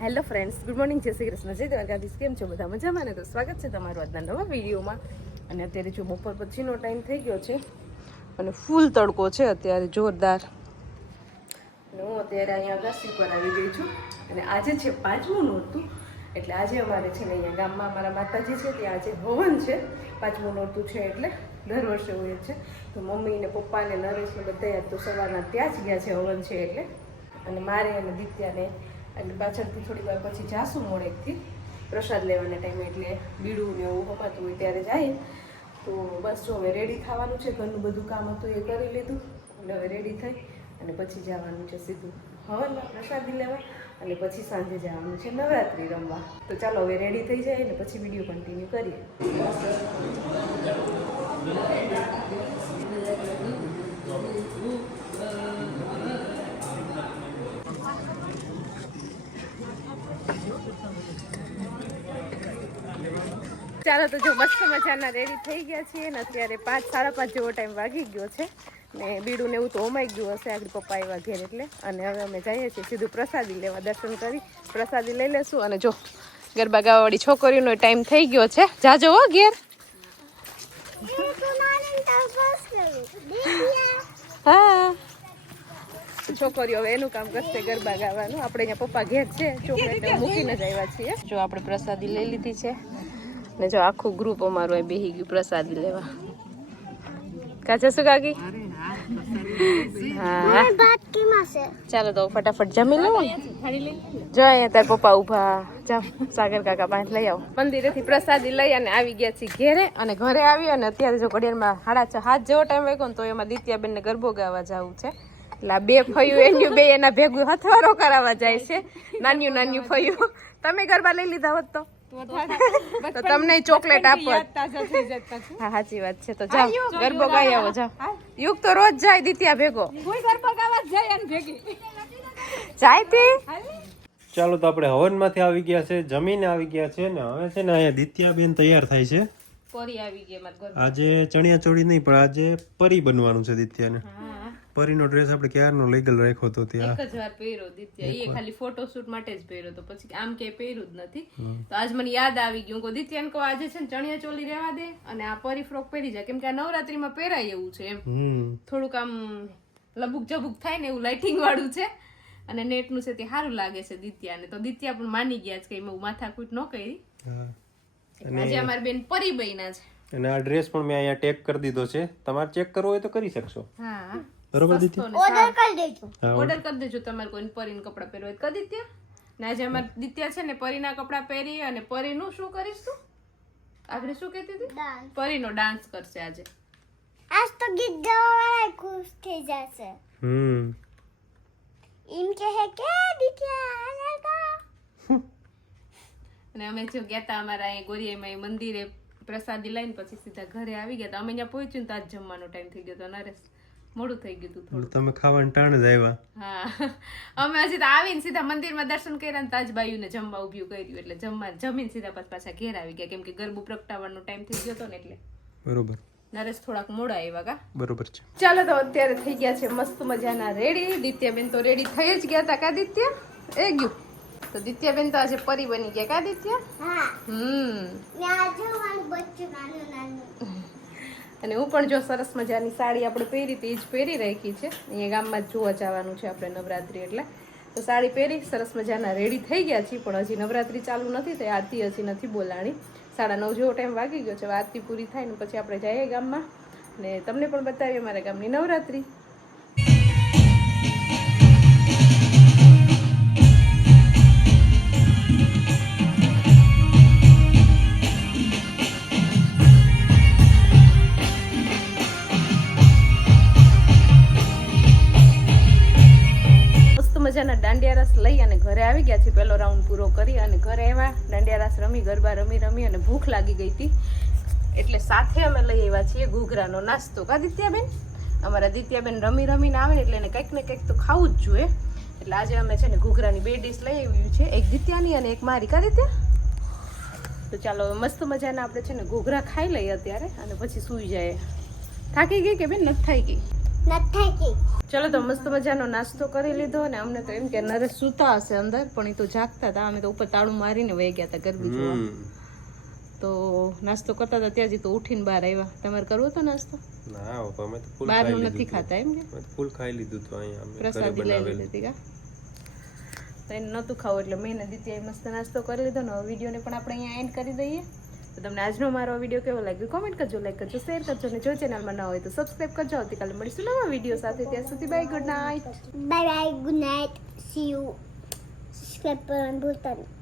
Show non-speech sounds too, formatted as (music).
Hello friends, good morning, જય શ્રી કૃષ્ણ, જય દ્વારકાધીશ. કેમ છો બધા મજામાં ને? તો સ્વાગત છે તમારું આજના નવા વિડીયોમાં. અને અત્યારે જો બપોર પછીનો ટાઈમ થઈ ગયો છે અને ફૂલ તડકો છે, અત્યારે જોરદાર. હું અત્યારે અહીંયા અગાસી પર આવી ગઈ છું. અને આજે છે પાંચમું નોરતું. એટલે આજે અમારે છે ને અહીંયા ગામમાં અમારા માતાજી છે, ત્યાં આજે હવન છે. પાંચમું નોરતું છે એટલે દર વર્ષે હોય છે. તો મમ્મી ને પપ્પા ને નરેશ બધા તો સવારના ત્યાં જ ગયા છે હવન છે એટલે. અને મારે અને દિત્યાને એટલે પાછળથી થોડી વાર પછી જાશું મોડેકથી. પ્રસાદ લેવાના ટાઈમે એટલે બીડું ને એવું હમાતું હોય ત્યારે જાય. તો બસ જો હવે રેડી થવાનું છે, ઘરનું બધું કામ હતું એ કરી લીધું અને હવે રેડી થઈ અને પછી જવાનું છે સીધું હવનમાં પ્રસાદી લેવા અને પછી સાંજે જવાનું છે નવરાત્રિ રમવા. તો ચાલો હવે રેડી થઈ જાય ને પછી વીડિયો કન્ટિન્યુ કરીએ. ચાલો તો જો મસ્ત મજાના રેડી થઈ ગયા છીએ ને અત્યારે પાંચ, સાડા પાંચ જેવો ટાઈમ વાગી ગયો છે. ને બીડું ને એવું તો ઓમાઈ ગયું હશે આગળ પપ્પા આવ્યા ઘેર એટલે. અને હવે અમે જઈએ છીએ સીધું પ્રસાદી લેવા દર્શન કરી પ્રસાદી લઈ લેશું. અને જો ગરબા ગાવાવાળી છોકરીઓનો ટાઈમ થઈ ગયો છે. જાજો હો ઘેર. હા. છોકરીઓ હવે એનું કામ કરશે ગરબા ગાવાનું. આપણે અહીંયા પપ્પા ઘેર છે. ચોકલેટ મૂકીને જ આવ્યા છીએ. જો આપણે પ્રસાદી લઈ લીધી છે. ને જો આખું ગ્રુપ અમારું અહીં બેહી ગયું પ્રસાદી લેવા. કાચા શું કાકી? હા. ચાલો તો ફટાફટ જમી લો. જો અહીંયા તાર પપ્પા ઊભા જાઓ સાગર કાકા પાંચ લઈ આવો. મંદિરેથી પ્રસાદી લઈ અને આવી ગયા છીએ ઘેરે અને ઘરે આવી અને અત્યારે જો ઘડિયાળમાં સાડા છ હાથ જેવો ટાઈમ વાગ્યો ને તો એમાં દિત્યાબેન ને ગરબો ગાવા જવું છે. એટલે આ બે ફયું એન્યુ બે એના ભેગું હથવારો કરાવવા જાય છે. નાન્યું નાન્યું ફયું. તમે ગરબા લઈ લીધા હોત તો? (laughs) તો તમને ચોકલેટ આપો. હા સાચી વાત છે. તો જાઓ ગરબો ગાઈ આવો. જાઓ. યુગ તો રોજ જાય દિત્યા ભેગો. જાય તે. ચાલો તો આપણે હવનમાંથી આવી ગયા છે જમીને આવી ગયા છે ને હવે છે ને અહીંયા દિત્યાબેન તૈયાર થાય છે. પરી આવી ગઈ મારા આજે ચણિયા ચોળી નહીં પણ આજે પરી બનવાનું છે દિત્યાને. હા. પરીનો ડ્રેસ આપણે ક્યારનો લીગલ રાખ્યો હતો ત્યાં? એક જ વાર પહેર્યો દિત્યા. એ ખાલી ફોટોશૂટ માટે જ પહેર્યો તો. પછી આમ કે પહેર્યું જ નથી. તો આજ મને યાદ આવી ગયું. કે દિત્યાને કહો આજે છે ને ચણિયા ચોલી રહેવા દે અને આ પરી ફ્રોક પહેરી જાય કેમ કે આ નવરાત્રીમાં પહેરાય એવું છે એમ. થોડુંક આમ લબુક જબુક થાય ને એવું લાઇટિંગ વાળું છે. અને નેટનું છે તે સારું લાગે છે દિત્યાને. તો દિત્યા પણ માની ગયા છે કે એમાં માથાકૂટ ન કરી. આજે અમારી બેન પરી બૈના છે. અને આ ડ્રેસ પણ મેં અહીંયા ટેગ કરી દીધો છે. તમારે ચેક કરવો હોય તો કરી શકશો. હા. બરોબર દીદી ઓર્ડર હા ઓર્ડર કરી દેજો તમારે કોઈને પરીના કપડાં પહેરવા કરી દિત્યા ના જે અમારે દિત્યા છે ને પરીના કપડાં પહેરી અને પરીનું શું કરીશ તું? આગળ શું કહેતી હતી? પરીનો ડાન્સ કરશે આજે. આજ તો ગીત ગાવાવાળા ખુશ થઈ જશે. હમ. એમ કહે કે દીકરા આનંદા અને અમે જો ગયા હતા અમારા અહીં ગોરિયામાં એ મંદિરે પ્રસાદી લઈને પછી સીધા ઘરે આવી ગયા હતા અમે અહીંયા પહોંચ્યું ને આજ જમવાનો ટાઈમ થઈ ગયો હતો નરેશ. મોડું થઈ ગયું હતું તમે ખાવાનું ટાણ જ આવ્યા. હા. અમે હજી તો આવીને સીધા મંદિરમાં દર્શન કર્યા ને તાજબાયુને જમવા ઉભ્યું કર્યું એટલે જમવા જમીને સીધા પાછ પાછા ઘેર આવી ગયા કેમ કે ગરબું પ્રગટાવવાનો ટાઈમ થઈ ગયો હતો ને એટલે. બરોબર. નરેશ થોડાક મોડા આવ્યા કા? બરોબર છે. ચાલો તો અત્યારે થઈ ગયા છે મસ્ત મજાના રેડી. દિત્યાબેન તો રેડી થઈ જ ગયા હતા કા દિત્ય? એ ગયું. તો દિત્યાબેન તો આજે પરી બની ગયા કા દિત્ય? હા. હમ ને આજે મારું બચ્ચું નાનું નાનું અને હું પણ જો સરસ મજાની સાડી આપણે પહેરી હતી એ જ પહેરી રાખી છે. અહીંયા ગામમાં જ જોવા જવાનું છે આપણે નવરાત્રી એટલે. તો સાડી પહેરી, સરસ મજાના રેડી થઈ ગયા છીએ, પણ હજી નવરાત્રી ચાલુ નથી તો આરતી હજી નથી બોલાણી. સાડા નવ જેવો ટાઈમ વાગી ગયો છે આરતી પૂરી થાય ને પછી આપણે જઈએ ગામમાં. ને તમને પણ બતાવીએ અમારા ગામની નવરાત્રી. ઘરે આવી ગયા છે, પહેલો રાઉન્ડ પૂરો કરી અને ઘરે આવ્યા. દાંડિયા રસ રમી, ગરબા રમી રમી અને ભૂખ લાગી ગઈ હતી. એટલે સાથે અમે લઈ આવ્યા છીએ ઘૂઘરાનો નાસ્તો. કા દિત્યાબેન? અમારા દિત્યાબેન રમી રમીને આવે ને એટલે એને કંઈક ને કંઈક તો ખાવું જ જોઈએ. એટલે આજે અમે છે ને ઘૂઘરાની બે ડીશ લઈ આવ્યું છે. એક દિત્યાની અને એક મારી. કા દિત્યા? તો ચાલો મસ્ત મજાના આપણે છે ને ઘૂઘરા ખાઈ લઈએ અત્યારે અને પછી સૂઈ જાય થાકી ગઈ કે બેન? નથી થાકી? ગઈ ચલો તો મસ્ત મજાનો નાસ્તો કરી લીધો અને અમને તો એમ કે નરેશ સૂતા હશે અંદર પણ એ તો જાગતા હતા. અમે તો ઉપર તાળું મારીને વહી ગયા હતા ગરબી જોવા. તો નાસ્તો કરતા હતા ત્યાંથી તો ઉઠીને બહાર આવ્યા. તમારે કરવો હતો નાસ્તો? ના હવે અમે તો ફૂલ બહારનું નથી ખાતા એમ કે? તો ફૂલ ખાઈ લીધું તો અહીંયા. પ્રસાદી લઈ લીધી કા? તો એને નહોતું ખાવું એટલે મેં ને દીદી મસ્ત નાસ્તો કરી લીધો. ને વીડિયો વિડીયોને પણ આપણે અહીંયા એન્ડ કરી દઈએ. તો તમને આજનો મારો વીડિયો કેવો લાગ્યો? કોમેન્ટ કરજો લાઈક કરજો શેર કરજો અને જો ચેનલમાં ન હોય તો સબસ્ક્રાઈબ કરજો. આવતીકાલે મળીશું નવા વીડિયો સાથે. ત્યાં સુધી bye good night bye bye good night see you subscribe કરવાનું ભૂલતા નહીં.